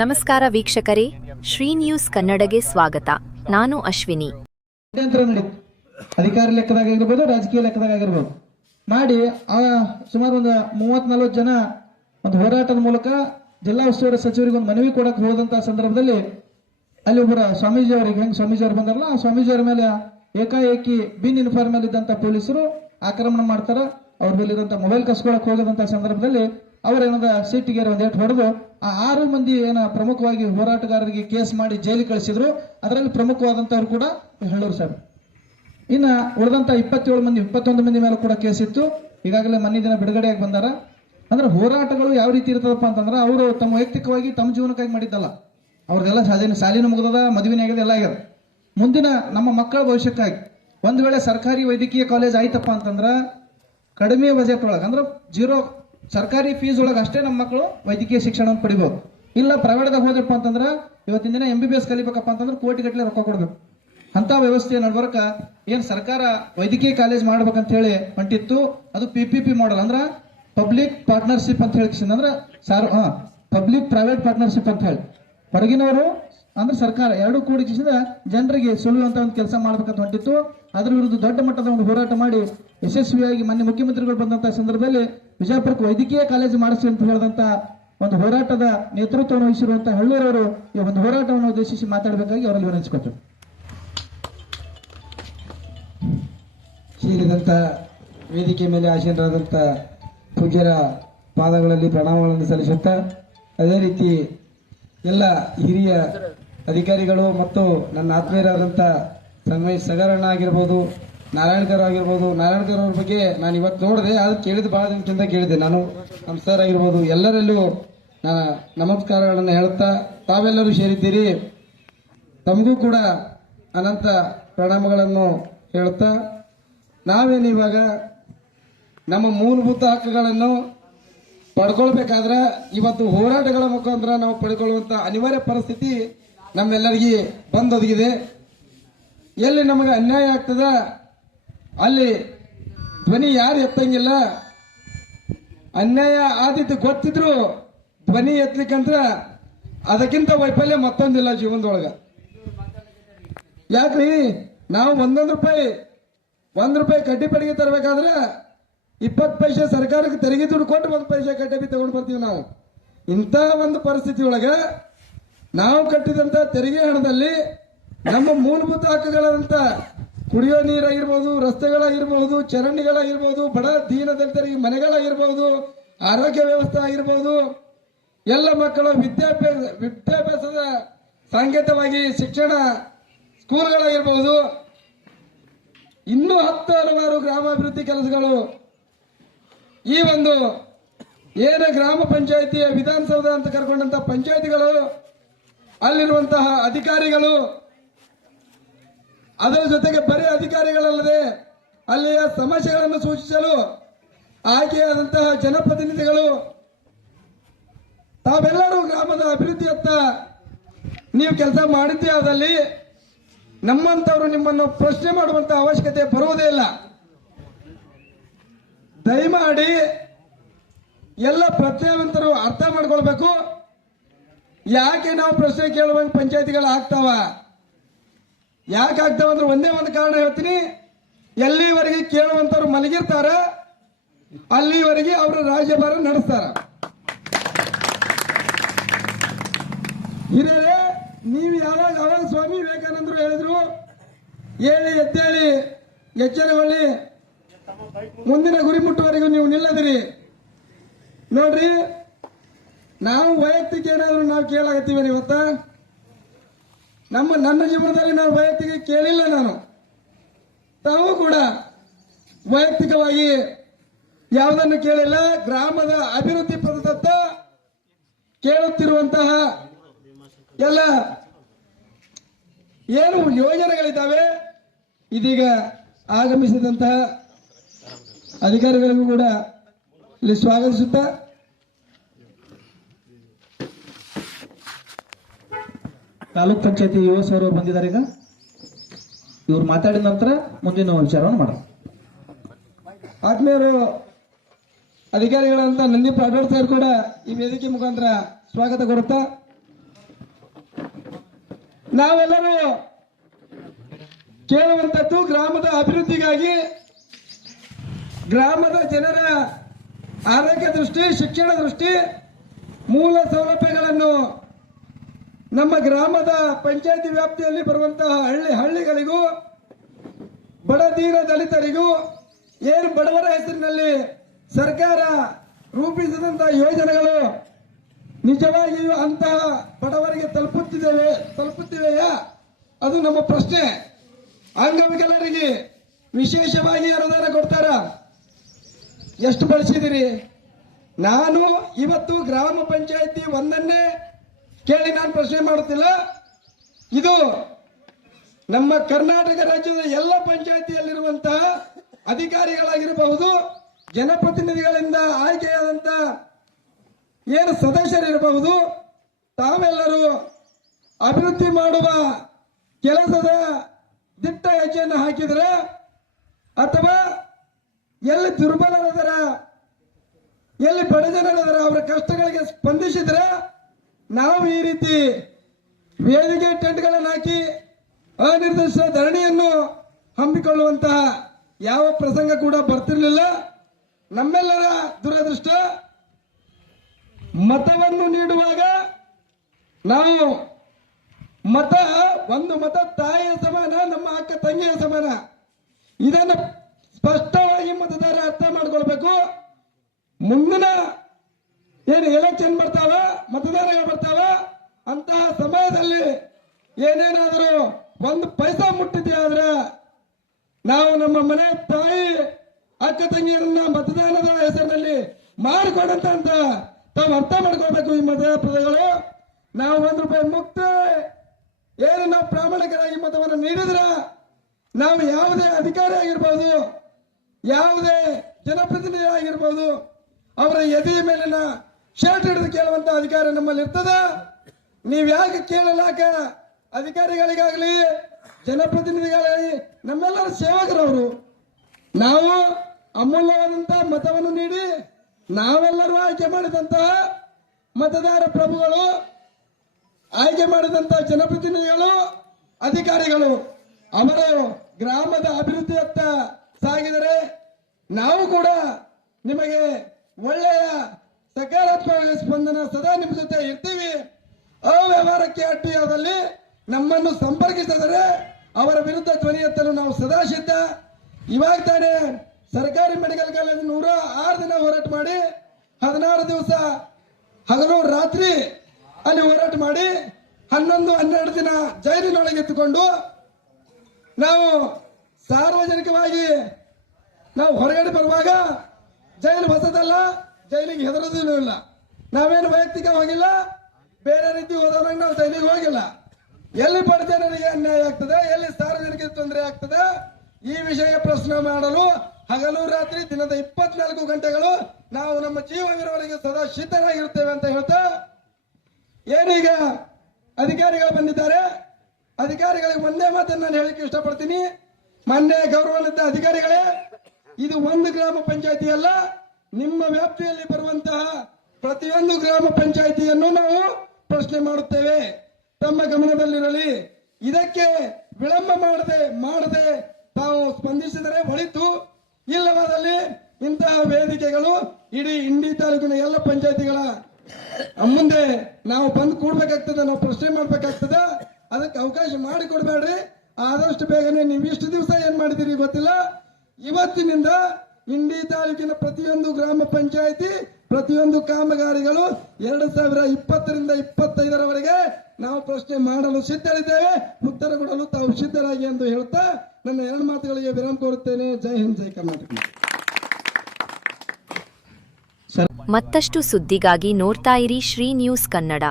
ನಮಸ್ಕಾರ ವೀಕ್ಷಕರೇ, ಶ್ರೀ ನ್ಯೂಸ್ ಕನ್ನಡಗೆ ಸ್ವಾಗತ. ನಾನು ಅಶ್ವಿನಿ. ಅಧಿಕಾರಿ ಲೆಕ್ಕದಾಗಿರ್ಬೋದು, ರಾಜಕೀಯ ಲೆಕ್ಕದಾಗಿರ್ಬೋದು ಮಾಡಿ ಸುಮಾರು ಒಂದು 30-40 ಜನ ಒಂದು ಹೋರಾಟದ ಮೂಲಕ ಜಿಲ್ಲಾ ಉಸ್ತುವಾರಿ ಸಚಿವರಿಗೆ ಒಂದು ಮನವಿ ಕೊಡಕ್ಕೆ ಹೋದಂತಹ ಸಂದರ್ಭದಲ್ಲಿ ಅಲ್ಲಿ ಒಬ್ಬರ ಸ್ವಾಮೀಜಿ ಅವರಿಗೆ ಸ್ವಾಮೀಜಿ ಅವರು ಬಂದಾರಲ್ಲ, ಆ ಸ್ವಾಮೀಜಿ ಅವರ ಮೇಲೆ ಏಕಾಏಕಿ ಬಿನ್ ಯೂನಿಫಾರ್ಮ್ ಅಲ್ಲಿ ಇದ್ದಂತ ಪೊಲೀಸರು ಆಕ್ರಮಣ ಮಾಡ್ತಾರ. ಅವ್ರ ಮೇಲೆ ಇರುವಂತ ಮೊಬೈಲ್ ಕಸ್ಕೊಳಕ್ ಹೋಗದಂತ ಸಂದರ್ಭದಲ್ಲಿ ಅವರೇನದ ಸಿಟ್ಟಿಗೆ ಒಂದು ಏಟ್ ಹೊಡೆದು ಆ 6 ಮಂದಿ ಪ್ರಮುಖವಾಗಿ ಹೋರಾಟಗಾರರಿಗೆ ಕೇಸ್ ಮಾಡಿ ಜೈಲಿಗೆ ಕಳಿಸಿದ್ರು. ಅದರಲ್ಲಿ ಪ್ರಮುಖವಾದಂತವ್ರು ಕೂಡ ಹೇಳೋರು ಸಾಹೇಬ್. ಇನ್ನ ಉಳಿದಂತ 21 ಮಂದಿ ಮೇಲೆ ಕೂಡ ಕೇಸ್ ಇತ್ತು. ಈಗಾಗಲೇ ಮೊನ್ನೆ ದಿನ ಬಿಡುಗಡೆಯಾಗಿ ಬಂದಾರ. ಅಂದ್ರೆ ಹೋರಾಟಗಳು ಯಾವ ರೀತಿ ಇರ್ತದಪ್ಪ ಅಂತಂದ್ರೆ ಅವರು ತಮ್ಮ ವೈಯಕ್ತಿಕವಾಗಿ ತಮ್ಮ ಜೀವನಕ್ಕಾಗಿ ಮಾಡಿದ್ದಲ್ಲ. ಅವ್ರದೆಲ್ಲ ಶಾಲಿನ ಮುಗಿದದ, ಮದುವೆನೇ ಆಗಿದೆ, ಎಲ್ಲ ಆಗ್ಯದ. ಮುಂದಿನ ನಮ್ಮ ಮಕ್ಕಳ ಭವಿಷ್ಯಕ್ಕಾಗಿ ಒಂದ್ ವೇಳೆ ಸರ್ಕಾರಿ ವೈದ್ಯಕೀಯ ಕಾಲೇಜ್ ಆಯ್ತಪ್ಪ ಅಂತಂದ್ರ ಕಡಿಮೆ ಬಜೆಟ್ ಒಳಗೆ ಅಂದ್ರೆ 0 ಸರ್ಕಾರಿ ಫೀಸ್ ಒಳಗೆ ಅಷ್ಟೇ ನಮ್ಮ ಮಕ್ಕಳು ವೈದ್ಯಕೀಯ ಶಿಕ್ಷಣವನ್ನು ಪಡಿಬಹುದು. ಇಲ್ಲ ಪ್ರೈವೇಟ್ದಾಗ ಹೋದ್ರಪ್ಪ ಅಂತಂದ್ರ ಇವತ್ತಿನ ದಿನ MBBS ಕಲಿಬೇಕಪ್ಪ ಅಂತಂದ್ರೆ ಕೋಟಿಗಟ್ಟಲೆ ರೊಕ್ಕ ಕೊಡ್ಬೇಕು. ಅಂತ ವ್ಯವಸ್ಥೆಯ ನಡ್ಬರ್ಕ ಏನ್ ಸರ್ಕಾರ ವೈದ್ಯಕೀಯ ಕಾಲೇಜ್ ಮಾಡ್ಬೇಕಂತ ಹೇಳಿ ಹೊಂಟಿತ್ತು. ಅದು PPP ಮಾಡಲ್ ಅಂದ್ರ ಪಬ್ಲಿಕ್ ಪಾರ್ಟ್ನರ್ಶಿಪ್ ಅಂತ ಹೇಳಿ, ಅಂದ್ರೆ ಪಬ್ಲಿಕ್ ಪ್ರೈವೇಟ್ ಪಾರ್ಟ್ನರ್ಶಿಪ್ ಅಂತ ಹೇಳಿ ಹೊರಗಿನವರು ಅಂದ್ರೆ ಸರ್ಕಾರ ಎರಡೂ ಕೂಡಿಸಿದ ಜನರಿಗೆ ಸುಳುವಂತ ಒಂದು ಕೆಲಸ ಮಾಡ್ಬೇಕಂತ ಹೊಂಟಿತ್ತು. ಅದ್ರ ವಿರುದ್ಧ ದೊಡ್ಡ ಮಟ್ಟದ ಒಂದು ಹೋರಾಟ ಮಾಡಿ ಯಶಸ್ವಿಯಾಗಿ ಮೊನ್ನೆ ಮುಖ್ಯಮಂತ್ರಿಗಳು ಬಂದಂತಹ ಸಂದರ್ಭದಲ್ಲಿ ವಿಜಯಪುರಕ್ಕೆ ವೈದ್ಯಕೀಯ ಕಾಲೇಜು ಮಾಡಿಸಿ ಅಂತ ಹೇಳಿದಂತ ಒಂದು ಹೋರಾಟದ ನೇತೃತ್ವವನ್ನು ವಹಿಸಿರುವಂತಹ ಹಳ್ಳೂರವರು ಈ ಒಂದು ಹೋರಾಟವನ್ನು ಉದ್ದೇಶಿಸಿ ಮಾತಾಡಬೇಕಾಗಿ ಅವರಲ್ಲಿ ವಿನಂತಿಸಿಕೊಟ್ಟರು. ಸೇರಿದಂತ ವೇದಿಕೆ ಮೇಲೆ ಆಸೀನರಾದಂಥ ಪೂಜ್ಯರ ಪಾದಗಳಲ್ಲಿ ಪ್ರಣಾಮಗಳನ್ನು ಸಲ್ಲಿಸುತ್ತಾ, ಅದೇ ರೀತಿ ಎಲ್ಲ ಹಿರಿಯ ಅಧಿಕಾರಿಗಳು ಮತ್ತು ನನ್ನ ಆತ್ಮೀಯರಾದಂಥ ಸಗರಣ್ಣ ಆಗಿರ್ಬೋದು, ನಾರಾಯಣಕರ್ ಆಗಿರ್ಬೋದು. ನಾರಾಯಣಕರ್ ಅವ್ರ ಬಗ್ಗೆ ನಾನು ಇವತ್ತು ನೋಡಿದೆ, ಅದು ಕೇಳಿದ ಭಾಳ ದಿನದಿಂದ ಕೇಳಿದೆ ನಾನು. ನಮ್ಮ ಸರ್ ಆಗಿರ್ಬೋದು, ಎಲ್ಲರಲ್ಲೂ ನಮಸ್ಕಾರಗಳನ್ನು ಹೇಳುತ್ತಾ, ತಾವೆಲ್ಲರೂ ಸೇರಿದ್ದೀರಿ, ತಮಗೂ ಕೂಡ ಅನಂತ ಪ್ರಣಾಮಗಳನ್ನು ಹೇಳುತ್ತಾ, ನಾವೇನು ಇವಾಗ ನಮ್ಮ ಮೂಲಭೂತ ಹಕ್ಕುಗಳನ್ನು ಪಡ್ಕೊಳ್ಬೇಕಾದ್ರೆ ಇವತ್ತು ಹೋರಾಟಗಳ ಮುಖಾಂತರ ನಾವು ಪಡ್ಕೊಳ್ಳುವಂತ ಅನಿವಾರ್ಯ ಪರಿಸ್ಥಿತಿ ನಮ್ಮೆಲ್ಲರಿಗೆ ಬಂದೊದಗಿದೆ. ಎಲ್ಲಿ ನಮಗೆ ಅನ್ಯಾಯ ಆಗ್ತದ ಅಲ್ಲಿ ಧ್ವನಿ ಯಾರು ಎತ್ತಂಗಿಲ್ಲ. ಅನ್ಯಾಯ ಆದಿತ್ತು ಗೊತ್ತಿದ್ರು ಧ್ವನಿ ಎತ್ತಲಿಕ್ಕಂದ್ರ ಅದಕ್ಕಿಂತ ವೈಫಲ್ಯ ಮತ್ತೊಂದಿಲ್ಲ ಜೀವನದೊಳಗ. ಯಾಕ್ರಿ, ನಾವು ಒಂದ್ ರೂಪಾಯಿ ಕಡ್ಡಿ ಪಡಿಗೆ ತರಬೇಕಾದ್ರೆ 20 ಪೈಸೆ ಸರ್ಕಾರಕ್ಕೆ ತೆರಿಗೆ ದುಡ್ಡು ಕೊಟ್ಟು 1 ಪೈಸೆ ಕಡ್ಡಿ ತಗೊಂಡು ಬರ್ತೀವಿ ನಾವು. ಇಂಥ ಒಂದು ಪರಿಸ್ಥಿತಿ ಒಳಗ ನಾವು ಕಟ್ಟಿದಂತ ತೆರಿಗೆ ಹಣದಲ್ಲಿ ನಮ್ಮ ಮೂಲಭೂತ ಹಕ್ಕುಗಳಂತ ಕುಡಿಯೋ ನೀರಾಗಿರ್ಬೋದು, ರಸ್ತೆಗಳಾಗಿರ್ಬೋದು, ಚರಂಡಿಗಳಾಗಿರ್ಬೋದು, ಬಡ ದೀನ ದಲಿತರಿಗೆ ಮನೆಗಳಾಗಿರ್ಬೋದು, ಆರೋಗ್ಯ ವ್ಯವಸ್ಥೆ ಆಗಿರ್ಬೋದು, ಎಲ್ಲ ಮಕ್ಕಳ ವಿದ್ಯಾಭ್ಯಾಸದ ಸಾಂಕೇತಿಕವಾಗಿ ಶಿಕ್ಷಣ ಸ್ಕೂಲ್ಗಳಾಗಿರ್ಬೋದು, ಇನ್ನೂ 10 ಹಲವಾರು ಗ್ರಾಮಾಭಿವೃದ್ಧಿ ಕೆಲಸಗಳು, ಈ ಒಂದು ಏನು ಗ್ರಾಮ ಪಂಚಾಯಿತಿಯ ವಿಧಾನಸೌಧ ಅಂತ ಕರ್ಕೊಂಡಂತ ಪಂಚಾಯಿತಿಗಳು, ಅಲ್ಲಿರುವಂತಹ ಅಧಿಕಾರಿಗಳು, ಅದರ ಜೊತೆಗೆ ಬರೀ ಅಧಿಕಾರಿಗಳಲ್ಲದೆ ಅಲ್ಲಿಯ ಸಮಸ್ಯೆಗಳನ್ನು ಸೂಚಿಸಲು ಆಯ್ಕೆಯಾದಂತಹ ಜನಪ್ರತಿನಿಧಿಗಳು, ತಾವೆಲ್ಲರೂ ಗ್ರಾಮದ ಅಭಿವೃದ್ಧಿಯತ್ತ ನೀವು ಕೆಲಸ ಮಾಡಿದ್ದೇ ಆದಲ್ಲಿ ನಮ್ಮಂತವರು ನಿಮ್ಮನ್ನು ಪ್ರಶ್ನೆ ಮಾಡುವಂತ ಅವಶ್ಯಕತೆ ಬರುವುದೇ ಇಲ್ಲ. ದಯಮಾಡಿ ಎಲ್ಲ ಪ್ರಜ್ಞಾವಂತರು ಅರ್ಥ ಮಾಡ್ಕೊಳ್ಬೇಕು. ಯಾಕೆ ನಾವು ಪ್ರಶ್ನೆ ಕೇಳುವಂತ ಪಂಚಾಯತಿಗಳು ಆಗ್ತಾವ, ಯಾಕೆ ಆಗ್ತಾವ ಅಂದ್ರೆ ಒಂದೇ ಒಂದು ಕಾರಣ ಹೇಳ್ತೀನಿ. ಎಲ್ಲಿವರೆಗೆ ಕೇಳುವಂತವ್ರು ಮಲಗಿರ್ತಾರ ಅಲ್ಲಿವರೆಗೆ ಅವರು ರಾಜ್ಯಭಾರ ನಡೆಸ್ತಾರ. ಹಿರಿಯರೇ, ನೀವು ಯಾವಾಗ ಸ್ವಾಮಿ ವಿವೇಕಾನಂದರು ಹೇಳಿದ್ರು, ಹೇಳಿ ಎದ್ದೇಳಿ ಎಚ್ಚರಗೊಳ್ಳಿ, ಮುಂದಿನ ಗುರಿ ಮುಟ್ಟುವರೆಗೂ ನೀವು ನಿಲ್ಲದಿರಿ. ನೋಡ್ರಿ, ನಾವು ವೈಯಕ್ತಿಕ ಏನಾದ್ರು ನಾವು ಕೇಳಾಗತ್ತೀವಿ ಇವತ್ತ. ನನ್ನ ಜೀವನದಲ್ಲಿ ನಾನು ವೈಯಕ್ತಿಕ ಕೇಳಿಲ್ಲ. ನಾನು ತಾವು ಕೂಡ ವೈಯಕ್ತಿಕವಾಗಿ ಯಾವುದನ್ನು ಕೇಳಿಲ್ಲ. ಗ್ರಾಮದ ಅಭಿವೃದ್ಧಿ ಪದದತ್ತ ಕೇಳುತ್ತಿರುವಂತಹ ಎಲ್ಲ ಏನು ಯೋಜನೆಗಳಿದ್ದಾವೆ, ಇದೀಗ ಆಗಮಿಸಿದಂತಹ ಅಧಿಕಾರಿಗಳಿಗೂ ಕೂಡ ಇಲ್ಲಿ ಸ್ವಾಗತಿಸುತ್ತಾ, ತಾಲೂಕ್ ಪಂಚಾಯತಿ ಯುವ ಸರ್ ಬಂದಿದ್ದಾರೆ. ಈಗ ಇವ್ರು ಮಾತಾಡಿದ ನಂತರ ಮುಂದಿನ ವಿಚಾರವನ್ನು ಮಾಡೋಣ. ಆತ್ಮೀಯರು ಅಧಿಕಾರಿಗಳಂತ ನಂದಿ ಪಾಟೋಡ್ ಸರ್ ಕೂಡ ಈ ವೇದಿಕೆ ಮುಖಾಂತರ ಸ್ವಾಗತ ಕೊಡುತ್ತಾ, ನಾವೆಲ್ಲರೂ ಕೇಳುವಂಥದ್ದು ಗ್ರಾಮದ ಅಭಿವೃದ್ಧಿಗಾಗಿ, ಗ್ರಾಮದ ಜನರ ಆರೋಗ್ಯ ದೃಷ್ಟಿ, ಶಿಕ್ಷಣ ದೃಷ್ಟಿ, ಮೂಲ ಸೌಲಭ್ಯಗಳನ್ನು ನಮ್ಮ ಗ್ರಾಮದ ಪಂಚಾಯತಿ ವ್ಯಾಪ್ತಿಯಲ್ಲಿ ಬರುವಂತಹ ಹಳ್ಳಿಗಳಿಗೂ ಬಡ ದೀನ ದಲಿತರಿಗೂ ಏನು ಬಡವರ ಹೆಸರಿನಲ್ಲಿ ಸರ್ಕಾರ ರೂಪಿಸಿದಂತಹ ಯೋಜನೆಗಳು ನಿಜವಾಗಿಯೂ ಅಂತಹ ಬಡವರಿಗೆ ತಲುಪುತ್ತಿವೆಯಾ? ಅದು ನಮ್ಮ ಪ್ರಶ್ನೆ. ಅಂಗವಿಕಲರಿಗೆ ವಿಶೇಷವಾಗಿ ಅನುದಾನ ಕೊಡ್ತಾರ? ಎಷ್ಟು ಬಳಸಿದಿರಿ? ನಾನು ಇವತ್ತು ಗ್ರಾಮ ಪಂಚಾಯತಿ ಒಂದನ್ನೇ ಕೇಳಿ ನಾನು ಪ್ರಶ್ನೆ ಮಾಡುತ್ತಿಲ್ಲ. ಇದು ನಮ್ಮ ಕರ್ನಾಟಕ ರಾಜ್ಯದ ಎಲ್ಲ ಪಂಚಾಯತಿಯಲ್ಲಿರುವಂತಹ ಅಧಿಕಾರಿಗಳಾಗಿರಬಹುದು, ಜನಪ್ರತಿನಿಧಿಗಳಿಂದ ಆಯ್ಕೆಯಾದಂತ ಏನು ಸದಸ್ಯರಿರಬಹುದು, ತಾವೆಲ್ಲರೂ ಅಭಿವೃದ್ಧಿ ಮಾಡುವ ಕೆಲಸದ ದಿಟ್ಟ ಹೆಜ್ಜೆಯನ್ನು ಹಾಕಿದರೆ ಅಥವಾ ಎಲ್ಲಿ ದುರ್ಬಲರಾದರ, ಎಲ್ಲಿ ಬಡಜನರಾದರ ಅವರ ಕಷ್ಟಗಳಿಗೆ ಸ್ಪಂದಿಸಿದ್ರೆ ನಾವು ಈ ರೀತಿ ವೇದಿಕೆ ಟೆಂಟ್ಗಳನ್ನು ಹಾಕಿ ಅನಿರ್ದಿಷ್ಟ ಧರಣಿಯನ್ನು ಹಮ್ಮಿಕೊಳ್ಳುವಂತಹ ಯಾವ ಪ್ರಸಂಗ ಕೂಡ ಬರ್ತಿರ್ಲಿಲ್ಲ. ನಮ್ಮೆಲ್ಲರ ದುರದೃಷ್ಟ, ಮತವನ್ನು ನೀಡುವಾಗ ನಾವು ಒಂದು ಮತ ತಾಯಿಯ ಸಮಾನ, ನಮ್ಮ ಅಕ್ಕ ತಂಗಿಯ ಸಮಾನ. ಇದನ್ನು ಸ್ಪಷ್ಟವಾಗಿ ಮತದಾರ ಅರ್ಥ ಮಾಡ್ಕೊಳ್ಬೇಕು. ಮುಂದಿನ ಏನು ಎಲೆಕ್ಷನ್ ಬರ್ತಾವ, ಮತದಾರಗಳು ಬರ್ತಾವ, ಅಂತಹ ಸಮಯದಲ್ಲಿ ಏನೇನಾದರೂ ಒಂದು ಪೈಸಾ ಮುಟ್ಟಿದೆ ಆದ್ರೆ ನಾವು ನಮ್ಮ ಮನೆ ತಾಯಿ ಅಕ್ಕ ತಂಗಿಯರನ್ನ ಮತದಾನದ ಹೆಸರಿನಲ್ಲಿ ಮಾಡಿಕೊಡಂತ ಅಂತ ತಾವು ಅರ್ಥ ಮಾಡ್ಕೊಳ್ಬೇಕು. ಈ ಮತದಾರಗಳು ನಾವು ₹1 ಮುಕ್ತ ಏನು ನಾವು ಪ್ರಾಮಾಣಿಕರಾಗಿ ಮತವನ್ನು ನೀಡಿದ್ರ ನಾವು ಯಾವುದೇ ಅಧಿಕಾರಿ ಆಗಿರ್ಬೋದು, ಯಾವುದೇ ಜನಪ್ರತಿನಿಧಿ ಆಗಿರ್ಬೋದು, ಅವರ ಎದೆಯ ಮೇಲಿನ ಶರ್ಟ್ ಹಿಡಿದು ಕೇಳುವಂತ ಅಧಿಕಾರ ನಮ್ಮಲ್ಲಿ ಇರ್ತದ. ನೀವ್ ಯಾಕೆ ಕೇಳಲಾಕ? ಅಧಿಕಾರಿಗಳಿಗಾಗಲಿ ಜನಪ್ರತಿನಿಧಿಗಳಾಗಲಿ ನಮ್ಮೆಲ್ಲರ ಸೇವಕರವರು. ನಾವು ಅಮೂಲ್ಯವಾದಂತಹ ಮತವನ್ನು ನೀಡಿ ನಾವೆಲ್ಲರೂ ಆಯ್ಕೆ ಮಾಡಿದಂತಹ ಮತದಾರ ಪ್ರಭುಗಳು, ಆಯ್ಕೆ ಮಾಡಿದಂತಹ ಜನಪ್ರತಿನಿಧಿಗಳು, ಅಧಿಕಾರಿಗಳು ಅವರು ಗ್ರಾಮದ ಅಭಿವೃದ್ಧಿಯತ್ತ ಸಾಗಿದರೆ ನಾವು ಕೂಡ ನಿಮಗೆ ಒಳ್ಳೆಯ ಸಕಾರಾತ್ಮಕ ಸ್ಪಂದನ ಸದಾ ನಿಮ್ಮ ಜೊತೆ ಇರ್ತೀವಿ. ಅವ್ಯವಹಾರಕ್ಕೆ ಅಡ್ಡಿಯಾದಲ್ಲಿ ನಮ್ಮನ್ನು ಸಂಪರ್ಕಿಸಿದರೆ ಅವರ ವಿರುದ್ಧ ಧ್ವನಿ ಎತ್ತಲು ನಾವು ಸದಾ ಸಿದ್ಧ. ಇವಾಗ ತಾನೇ ಸರ್ಕಾರಿ ಮೆಡಿಕಲ್ ಕಾಲೇಜ್ 106 ದಿನ ಹೋರಾಟ ಮಾಡಿ 16 ದಿವಸ ಹಗಲು ರಾತ್ರಿ ಅಲ್ಲಿ ಹೋರಾಟ ಮಾಡಿ 11-12 ದಿನ ಜೈಲಿನೊಳಗೆ ಎತ್ತುಕೊಂಡು ನಾವು ಸಾರ್ವಜನಿಕವಾಗಿ ನಾವು ಹೊರಗಡೆ ಬರುವಾಗ ಜೈಲು ಹೊಸದಲ್ಲ, ಜೈಲಿಗೆ ಹೆದರೋದಿಲ್ಲ ಇಲ್ಲ. ನಾವೇನು ವೈಯಕ್ತಿಕ ಹೋಗಿಲ್ಲ, ಬೇರೆ ರೀತಿ ಹೋದವಾಗ ನಾವು ಜೈಲಿಗೆ ಹೋಗಿಲ್ಲ. ಎಲ್ಲಿ ಬಡಜನರಿಗೆ ಅನ್ಯಾಯ ಆಗ್ತದೆ, ಎಲ್ಲಿ ಸಾರ್ವಜನಿಕ ತೊಂದರೆ ಆಗ್ತದೆ, ಈ ವಿಷಯ ಪ್ರಶ್ನೆ ಮಾಡಲು ಹಗಲು ರಾತ್ರಿ ದಿನದ 24 ಗಂಟೆಗಳು ನಾವು ನಮ್ಮ ಜೀವವಿರುವವರೆಗೆ ಸದಾ ಸಿದ್ಧರಾಗಿರುತ್ತೇವೆ ಅಂತ ಹೇಳ್ತಾ, ಏನೀಗ ಅಧಿಕಾರಿಗಳು ಬಂದಿದ್ದಾರೆ, ಅಧಿಕಾರಿಗಳಿಗೆ ಒಂದೇ ಮಾತನ್ನು ನಾನು ಹೇಳಿಕ್ಕೆ ಇಷ್ಟಪಡ್ತೀನಿ. ಮಾನ್ಯ ಗೌರವಾನ್ವಿತ ಅಧಿಕಾರಿಗಳೇ, ಇದು ಒಂದು ಗ್ರಾಮ ಪಂಚಾಯತಿ ಅಲ್ಲ, ನಿಮ್ಮ ವ್ಯಾಪ್ತಿಯಲ್ಲಿ ಬರುವಂತಹ ಪ್ರತಿಯೊಂದು ಗ್ರಾಮ ಪಂಚಾಯತಿಯನ್ನು ನಾವು ಪ್ರಶ್ನೆ ಮಾಡುತ್ತೇವೆ. ತಮ್ಮ ಗಮನದಲ್ಲಿರಲಿ. ಇದಕ್ಕೆ ವಿಳಂಬ ಮಾಡದೆ ತಾವು ಸ್ಪಂದಿಸಿದರೆ ಒಳಿತು. ಇಲ್ಲವಾದಲ್ಲಿ ಇಂತಹ ವೇದಿಕೆಗಳು ಇಡೀ ಇಂಡಿ ತಾಲೂಕಿನ ಎಲ್ಲ ಪಂಚಾಯತಿಗಳ ಮುಂದೆ ನಾವು ಬಂದು ಕೂಡ್ಬೇಕಾಗ್ತದೆ, ನಾವು ಪ್ರಶ್ನೆ ಮಾಡ್ಬೇಕಾಗ್ತದೆ. ಅದಕ್ಕೆ ಅವಕಾಶ ಮಾಡಿಕೊಡ್ಬೇಡ್ರಿ. ಆದಷ್ಟು ಬೇಗನೆ ನೀವು ಇಷ್ಟು ದಿವಸ ಏನ್ ಮಾಡಿದಿರಿ ಗೊತ್ತಿಲ್ಲ, ಇವತ್ತಿನಿಂದ ಇಂಡಿ ತಾಲೂಕಿನ ಪ್ರತಿಯೊಂದು ಗ್ರಾಮ ಪಂಚಾಯತಿ ಪ್ರತಿಯೊಂದು ಕಾಮಗಾರಿಗಳು 2020ರಿಂದ 2025ರವರೆಗೆ ನಾವು ಪ್ರಶ್ನೆ ಮಾಡಲು ಸಿದ್ಧರಿದ್ದೇವೆ. ಉತ್ತರ ಕೊಡಲು ತಾವು ಸಿದ್ಧರಾಗಿ ಎಂದು ಹೇಳ್ತಾ ನನ್ನ 2 ಮಾತುಗಳಿಗೆ ವಿರಾಮ ಕೋರುತ್ತೇನೆ. ಜೈ ಹಿಂದ್, ಜೈ ಕರ್ನಾಟಕ. ಮತ್ತಷ್ಟು ಸುದ್ದಿಗಾಗಿ ನೋಡ್ತಾ ಇರಿ ಶ್ರೀ ನ್ಯೂಸ್ ಕನ್ನಡ.